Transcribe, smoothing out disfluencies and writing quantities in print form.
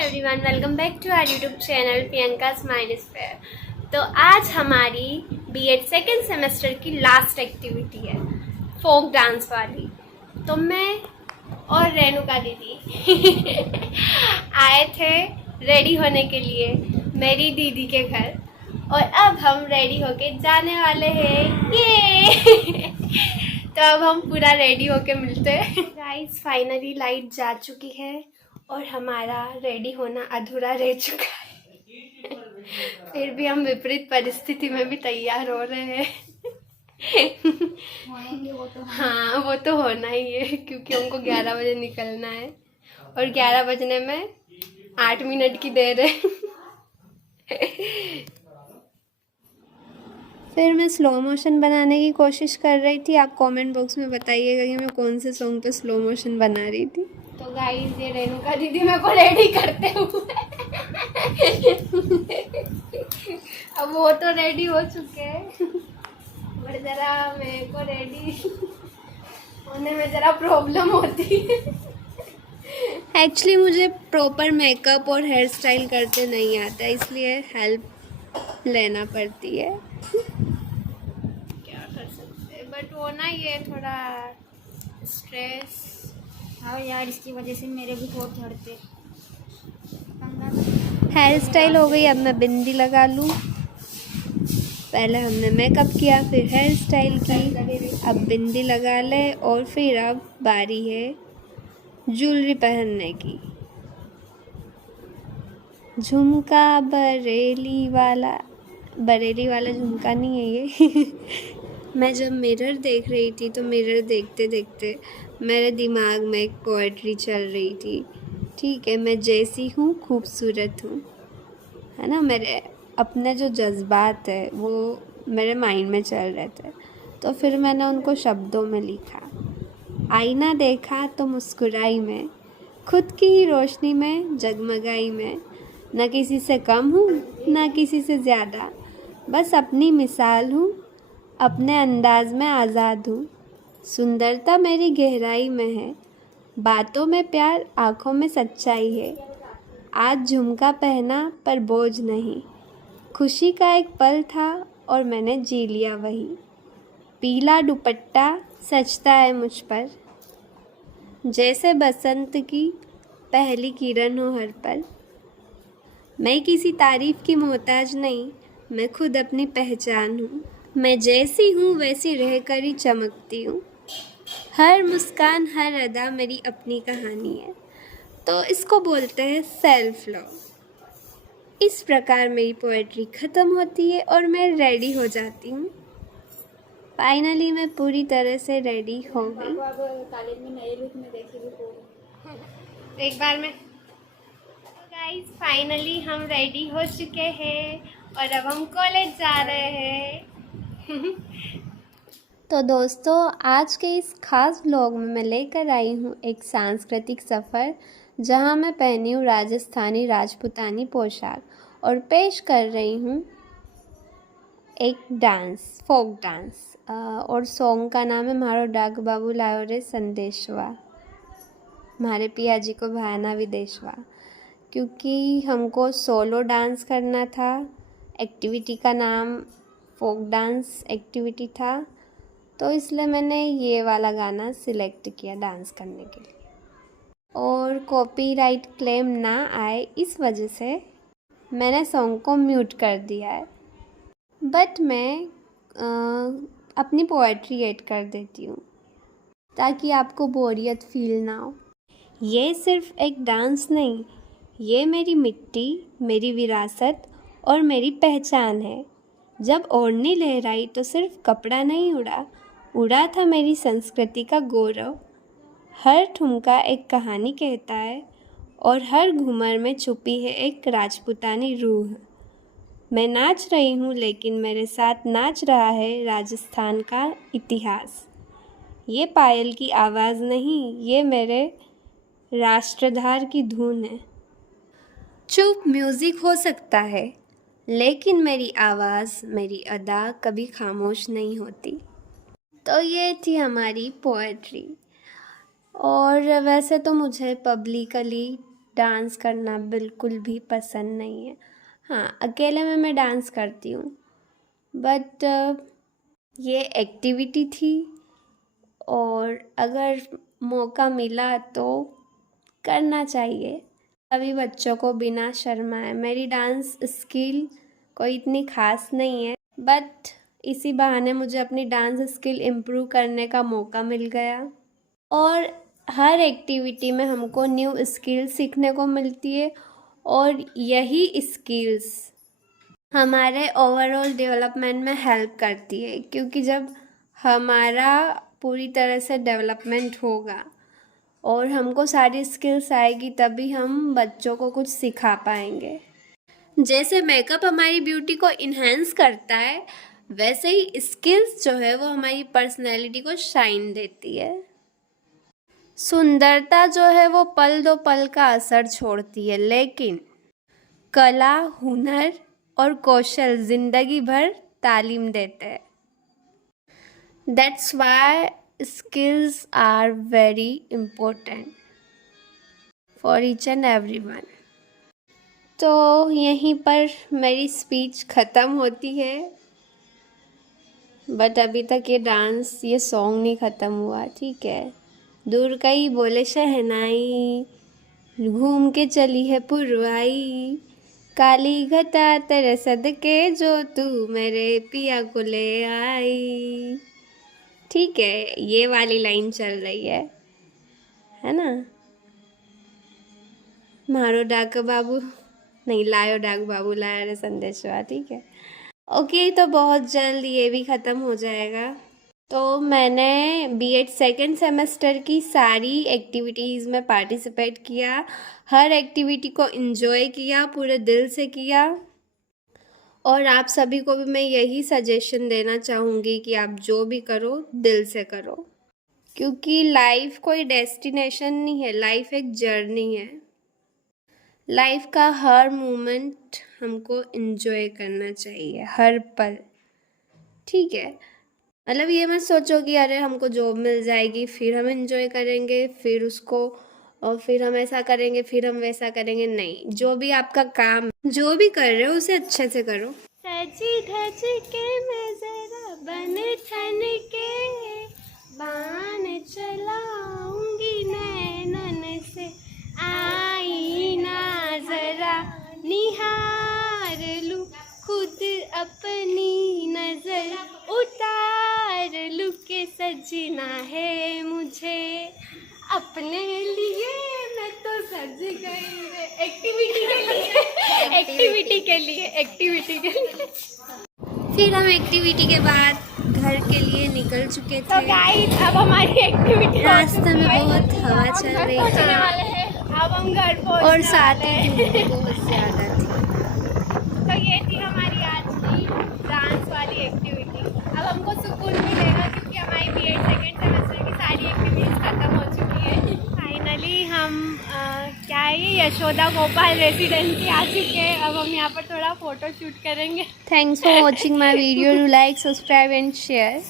Everyone, welcome back to our YouTube channel Priyanka smile sphere. तो आज हमारी बीएड सेकेंड सेमेस्टर की लास्ट एक्टिविटी है, फोक डांस वाली। तो मैं और रेणुका दीदी आए थे रेडी होने के लिए मेरी दीदी के घर, और अब हम रेडी होके जाने वाले हैं। ये तो अब हम पूरा रेडी होके मिलते हैं। गाइस, फाइनली लाइट जा चुकी है और हमारा रेडी होना अधूरा रह चुका है। फिर भी हम विपरीत परिस्थिति में भी तैयार हो रहे हैं। हाँ, वो तो होना ही है, क्योंकि हमको 11 बजे निकलना है और 11 बजने में 8 मिनट की देर है। फिर मैं स्लो मोशन बनाने की कोशिश कर रही थी। आप कमेंट बॉक्स में बताइएगा कि मैं कौन से सॉन्ग पे स्लो मोशन बना रही थी। तो गाइस, ये रेणुका दीदी मेरे को रेडी करते हुए अब वो तो रेडी हो चुके हैं, बट जरा मेरे को रेडी होने में जरा प्रॉब्लम होती है। एक्चुअली मुझे प्रॉपर मेकअप और हेयर स्टाइल करते नहीं आता, इसलिए हेल्प लेना पड़ती है। क्या कर सकते हैं, बट वो ना ये थोड़ा स्ट्रेस। हाँ यार, इसकी वजह से मेरे भी बहुत झड़ते। हेयर स्टाइल हो गई, अब मैं बिंदी लगा लूँ। पहले हमने मेकअप किया, फिर हेयर स्टाइल की, अब बिंदी लगा ले, और फिर अब बारी है ज्वेलरी पहनने की। झुमका बरेली वाला झुमका नहीं है ये। मैं जब मिरर देख रही थी तो मिरर देखते देखते मेरे दिमाग में एक पोएट्री चल रही थी। ठीक है, मैं जैसी हूँ खूबसूरत हूँ, है ना। मेरे अपने जो जज्बात है वो मेरे माइंड में चल रहे थे, तो फिर मैंने उनको शब्दों में लिखा। आईना देखा तो मुस्कुराई मैं, खुद की ही रोशनी में जगमगाई मैं। न किसी से कम हूँ न किसी से ज़्यादा, बस अपनी मिसाल हूँ, अपने अंदाज में आज़ाद हूँ। सुंदरता मेरी गहराई में है, बातों में प्यार, आँखों में सच्चाई है। आज झुमका पहना पर बोझ नहीं, खुशी का एक पल था और मैंने जी लिया वही। पीला दुपट्टा सजता है मुझ पर, जैसे बसंत की पहली किरण हो हर पल। मैं किसी तारीफ की मोहताज नहीं, मैं खुद अपनी पहचान हूँ। मैं जैसी हूँ वैसी रहकर ही चमकती हूँ। हर मुस्कान हर अदा मेरी अपनी कहानी है। तो इसको बोलते हैं सेल्फ लव। इस प्रकार मेरी पोएट्री ख़त्म होती है और मैं रेडी हो जाती हूँ। फाइनली मैं पूरी तरह से रेडी हो गई। कॉलेज में नए लुक में देखी भी एक बार में। तो गाइस, फाइनली हम रेडी हो चुके हैं और अब हम कॉलेज जा रहे हैं। तो दोस्तों, आज के इस खास व्लॉग में मैं लेकर आई हूँ एक सांस्कृतिक सफ़र, जहाँ मैं पहनी हूँ राजस्थानी राजपूतानी पोशाक और पेश कर रही हूँ एक डांस, फोक डांस। और सॉन्ग का नाम है मारो डाक बाबू लायो रे संदेशवा, हमारे पिया जी को भाना विदेशवा। क्योंकि हमको सोलो डांस करना था, एक्टिविटी का नाम फोक डांस एक्टिविटी था, तो इसलिए मैंने ये वाला गाना सिलेक्ट किया डांस करने के लिए। और कॉपीराइट क्लेम ना आए इस वजह से मैंने सॉन्ग को म्यूट कर दिया है, बट मैं अपनी पोएट्री ऐड कर देती हूँ ताकि आपको बोरियत फील ना हो। ये सिर्फ एक डांस नहीं, ये मेरी मिट्टी, मेरी विरासत और मेरी पहचान है। जब ओढ़नी लहराई तो सिर्फ कपड़ा नहीं उड़ा, उड़ा था मेरी संस्कृति का गौरव। हर ठुमका एक कहानी कहता है और हर घूमर में छुपी है एक राजपूतानी रूह। मैं नाच रही हूँ लेकिन मेरे साथ नाच रहा है राजस्थान का इतिहास। ये पायल की आवाज़ नहीं, ये मेरे राष्ट्रधार की धुन है। चुप म्यूज़िक हो सकता है, लेकिन मेरी आवाज़, मेरी अदा कभी खामोश नहीं होती। तो ये थी हमारी पोएट्री। और वैसे तो मुझे पब्लिकली डांस करना बिल्कुल भी पसंद नहीं है। हाँ, अकेले में मैं डांस करती हूँ, बट ये एक्टिविटी थी और अगर मौका मिला तो करना चाहिए। सभी बच्चों को बिना शर्माए। मेरी डांस स्किल कोई इतनी ख़ास नहीं है, बट इसी बहाने मुझे अपनी डांस स्किल इम्प्रूव करने का मौका मिल गया। और हर एक्टिविटी में हमको न्यू स्किल सीखने को मिलती है और यही स्किल्स हमारे ओवरऑल डेवलपमेंट में हेल्प करती है, क्योंकि जब हमारा पूरी तरह से डेवलपमेंट होगा और हमको सारी स्किल्स आएगी तभी हम बच्चों को कुछ सिखा पाएंगे। जैसे मेकअप हमारी ब्यूटी को इन्हेंस करता है, वैसे ही स्किल्स जो है वो हमारी पर्सनैलिटी को शाइन देती है। सुंदरता जो है वो पल दो पल का असर छोड़ती है, लेकिन कला, हुनर और कौशल जिंदगी भर तालीम देते हैं। That's why skills are very important for each and everyone. तो यहीं पर मेरी स्पीच ख़त्म होती है, बट अभी तक ये सॉन्ग नहीं ख़त्म हुआ, ठीक है। दूर कहीं बोले शहनाई, घूम के चली है पुरवाई, काली घटा तेरे सदके जो तू मेरे पिया को ले आई। ठीक है, ये वाली लाइन चल रही है ना। मारो डाक बाबू नहीं, लायो डाक बाबू लाया रे संदेशवा, ठीक है। ओके, तो बहुत जल्द ये भी ख़त्म हो जाएगा। तो मैंने बीएड सेकेंड सेमेस्टर की सारी एक्टिविटीज़ में पार्टिसिपेट किया, हर एक्टिविटी को एंजॉय किया, पूरे दिल से किया। और आप सभी को भी मैं यही सजेशन देना चाहूँगी कि आप जो भी करो दिल से करो, क्योंकि लाइफ कोई डेस्टिनेशन नहीं है, लाइफ एक जर्नी है। लाइफ का हर मोमेंट हमको एंजॉय करना चाहिए, हर पल, ठीक है। मतलब ये मत सोचो कि अरे हमको जॉब मिल जाएगी फिर हम एंजॉय करेंगे, फिर उसको और फिर हम ऐसा करेंगे, फिर हम वैसा करेंगे। नहीं, जो भी आपका काम, जो भी कर रहे हो उसे अच्छे से करो। सजी धज के मैं जरा बन ठन के बाण चलाऊंगी, नैनन से आईना जरा निहार लूं, खुद अपनी नजर उतार लूं के सजना है मुझे अपने लिए। मैं तो सज गई रे एक्टिविटी के लिए। फिर हम एक्टिविटी के बाद घर के लिए निकल चुके थे। तो गाइस, अब हमारी एक्टिविटी रास्ते में बहुत हवा चल रही थी अब हम घर और साथ ही धूप बहुत ज़्यादा थी। तो ये थी हमारी आज की डांस वाली एक्टिविटी। अब हमको सुकून मिलेगा क्योंकि हमारी बीएड सेकेंड सेमेस्टर की सारी एक्टिविटीज खत्म हो चुकी है। फाइनली हम क्या है ये यशोदा गोपाल रेसिडेंसी आ चुके हैं। अब हम यहाँ पर थोड़ा फोटो शूट करेंगे। Thanks for watching my video. Do like, subscribe and share.